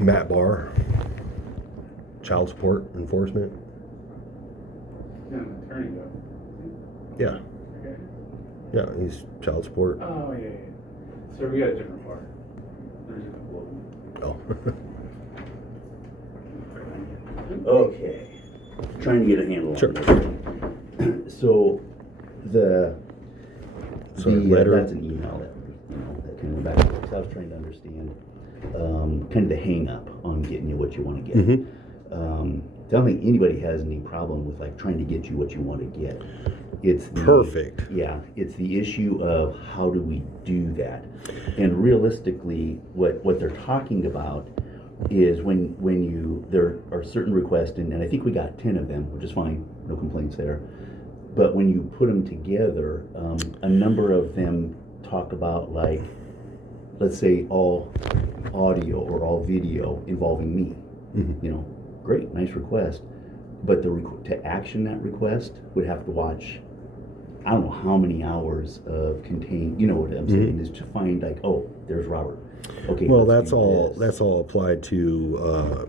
Matt Barr, child support enforcement. Yeah, an attorney though. Yeah, Okay. yeah, he's child support. Oh, yeah, yeah. So we got a different part. There's a couple of them. Oh. Okay. Trying to get a handle Sure. on this. So So letter. that's an email that can go back and forth. So I was trying to understand kind of the hang up on getting you what you want to get. Mm-hmm. I don't think anybody has any problem with like trying to get you what you want to get. It's Perfect. Yeah, it's the issue of how do we do that, and realistically, what they're talking about is when there are certain requests, and I think we got 10 of them, which is fine, no complaints there. But when you put them together, a number of them talk about like, let's say all audio or all video involving me. Mm-hmm. You know, great, nice request, but to action that request would have to watch, I don't know how many hours of you know what I'm saying, Mm-hmm. is to find like, oh, there's Robert. Okay. Well, let's that's do all. this. That's all applied to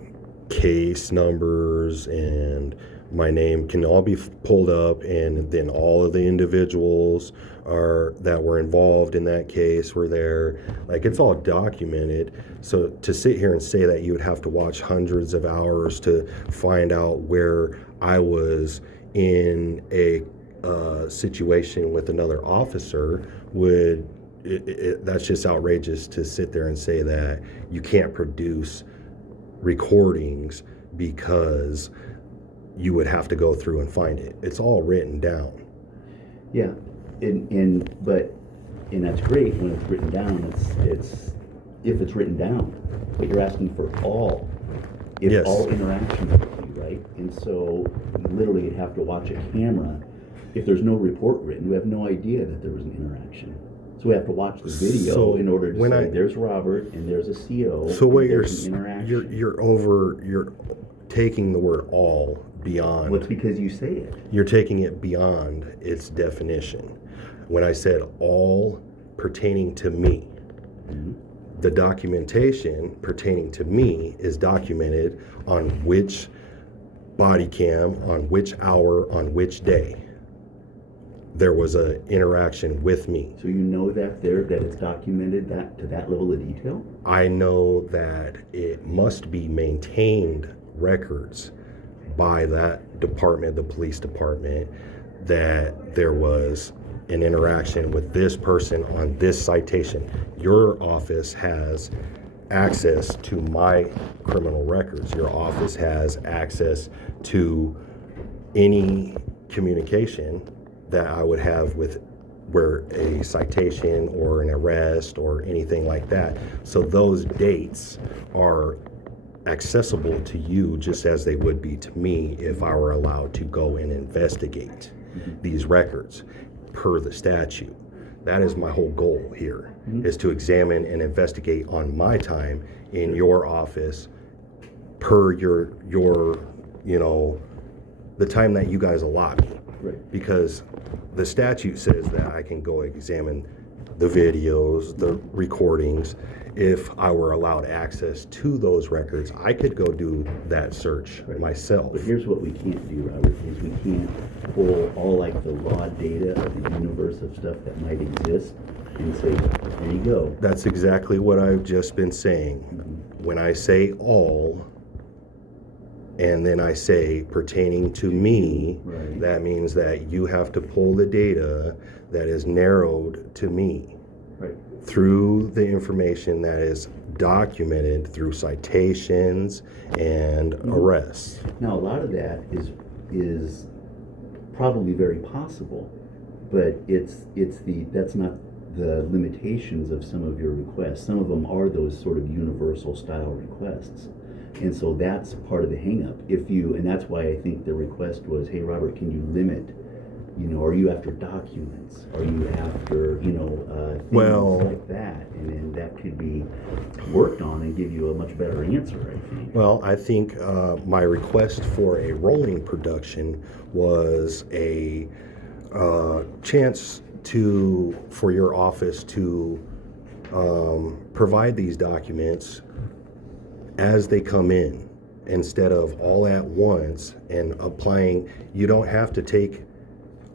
case numbers, and my name can all be pulled up, and then all of the individuals that were involved in that case were there. Like, it's all documented. So to sit here and say that you would have to watch hundreds of hours to find out where I was in a situation with another officer would. That's just outrageous to sit there and say that you can't produce recordings because you would have to go through and find it. It's all written down. Yeah, and that's great when it's written down. It's if it's written down, but you're asking for all Yes. all interactions with you, right? And so literally you'd have to watch a camera. If there's no report written, we have no idea that there was an interaction. So we have to watch the video So in order to when say there's Robert and there's a CO. So what and you're there's an interaction. you're taking the word all beyond. Well, it's because you say it. You're taking it beyond its definition. When I said all pertaining to me, Mhm. the documentation pertaining to me is documented on which body cam, on which hour, on which day there was an interaction with me. So you know that it's documented that to that level of detail? I know that it must be maintained records by that department, the police department, that there was an interaction with this person on this citation. Your office has access to my criminal records. Your office has access to any communication that I would have with where a citation or an arrest or anything like that. So those dates are accessible to you just as they would be to me if I were allowed to go and investigate these records per the statute. That is my whole goal here, is to examine and investigate on my time in your office per your the time that you guys allot me. Right. Because the statute says that I can go examine the videos, the recordings. If I were allowed access to those records, I could go do that search myself. But here's what we can't do, Robert, is we can't pull all like the raw data of the universe of stuff that might exist and say, there you go. That's exactly what I've just been saying. When I say all, and then I say pertaining to me, Right. that means that you have to pull the data that is narrowed to me Right. through the information that is documented through citations and arrests. Now, a lot of that is probably very possible, but that's not the limitations of some of your requests. Some of them are those sort of universal style requests. And so that's part of the hang up. And that's why I think the request was, hey, Robert, can you limit, are you after documents? Are you after, things like that? And then that could be worked on and give you a much better answer, I think. Well, I think my request for a rolling production was a chance for your office to provide these documents as they come in instead of all at once and applying. You don't have to take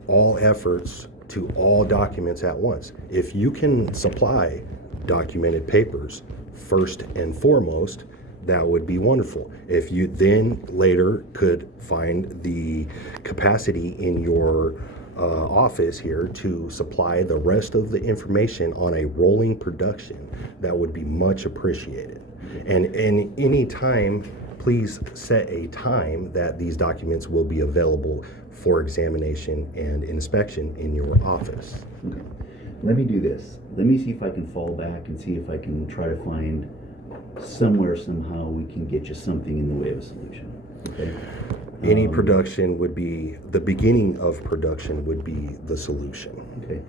all efforts to all documents at once. If you can supply documented papers first and foremost, that would be wonderful. If you then later could find the capacity in your office here to supply the rest of the information on a rolling production, that would be much appreciated. And any time, please set a time that these documents will be available for examination and inspection in your office. Okay. Let me do this. Let me see if I can fall back and see if I can try to find somewhere, somehow, we can get you something in the way of a solution. Okay? Any production would be, the beginning of production would be the solution. Okay.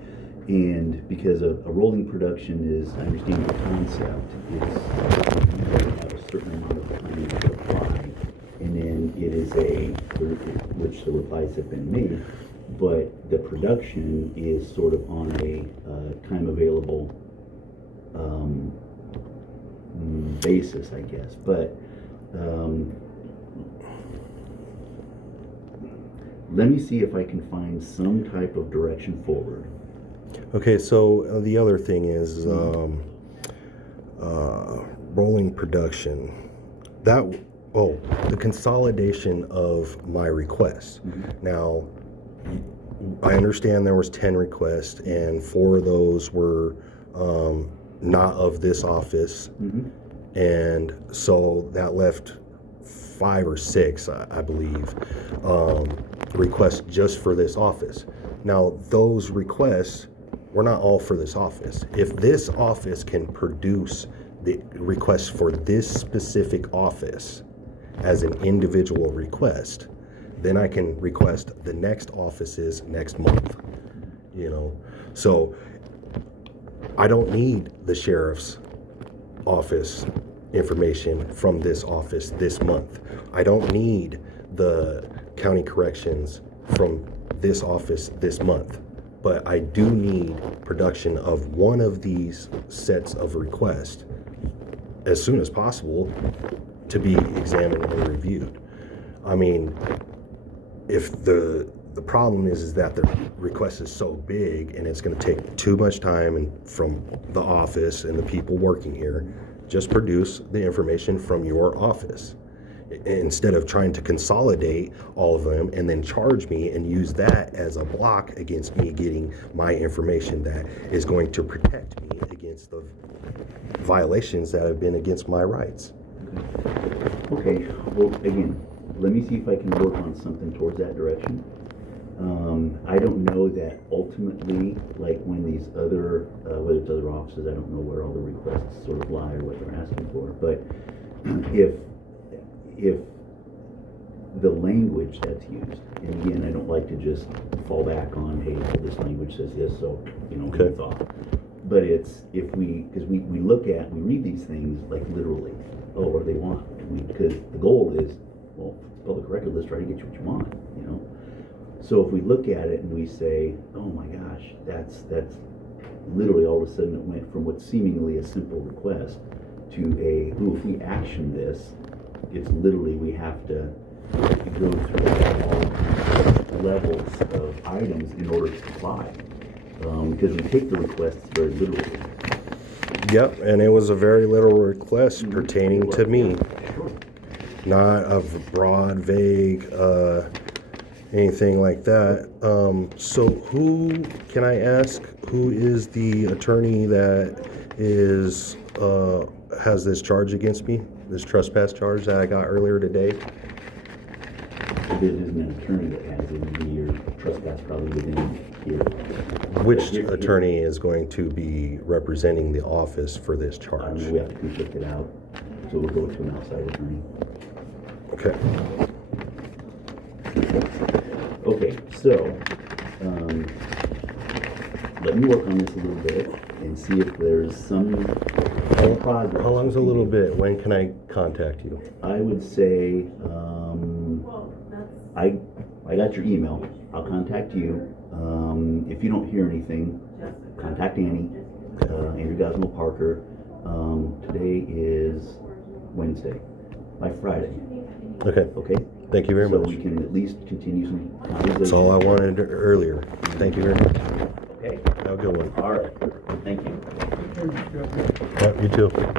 And because a rolling production is, I understand the concept, it's you have a certain amount of time to apply, and then it is which the replies have been made, but the production is sort of on a time available basis, I guess. But let me see if I can find some type of direction forward. Okay, so the other thing is rolling production. The consolidation of my requests. Now, I understand there was 10 requests, and 4 of those were not of this office, and so that left 5 or 6, I believe, requests just for this office. Now, those requests were not all for this office. If this office can produce the request for this specific office as an individual request, then I can request the next offices next month, So I don't need the sheriff's office information from this office this month. I don't need the county corrections from this office this month. But I do need production of one of these sets of requests as soon as possible to be examined and reviewed. I mean, if the problem is that the request is so big and it's going to take too much time and from the office and the people working here, just produce the information from your office instead of trying to consolidate all of them and then charge me and use that as a block against me getting my information that is going to protect me against the violations that have been against my rights. Okay, well, again, let me see if I can work on something towards that direction. I don't know that ultimately, like when these other, whether it's other offices, I don't know where all the requests sort of lie or what they're asking for, but if the language that's used, and again, I don't like to just fall back on, hey, this language says this, so, Okay. it's off. But it's, because we read these things like literally, what do they want? Because the goal is, well, public record, let's try to get you what you want, So if we look at it and we say, oh my gosh, that's literally all of a sudden it went from what's seemingly a simple request to if we action this, it's literally we have to go through all levels of items in order to comply. Because we take the requests very literally. Yep, and it was a very little request pertaining to me. Sure. Not a broad, vague, anything like that. So who, can I ask, who is the attorney that is, has this charge against me? This trespass charge that I got earlier today? It isn't an attorney that has it, it would be your trespass probably within here. Which attorney is going to be representing the office for this charge? We have to conflict it out, so we'll go to an outside attorney. Okay. Okay, so, let me work on this a little bit and see if there's some progress. How long's a little bit? When can I contact you? I would say, I got your email. I'll contact you. If you don't hear anything, contact Annie, Andrew Gosmo Parker. Today is Wednesday, by Friday, Okay. okay? Thank you very So much. we can at least continue some conversation. That's all I wanted earlier. Thank you very much. Okay, Have a good one. all right, thank you. You too.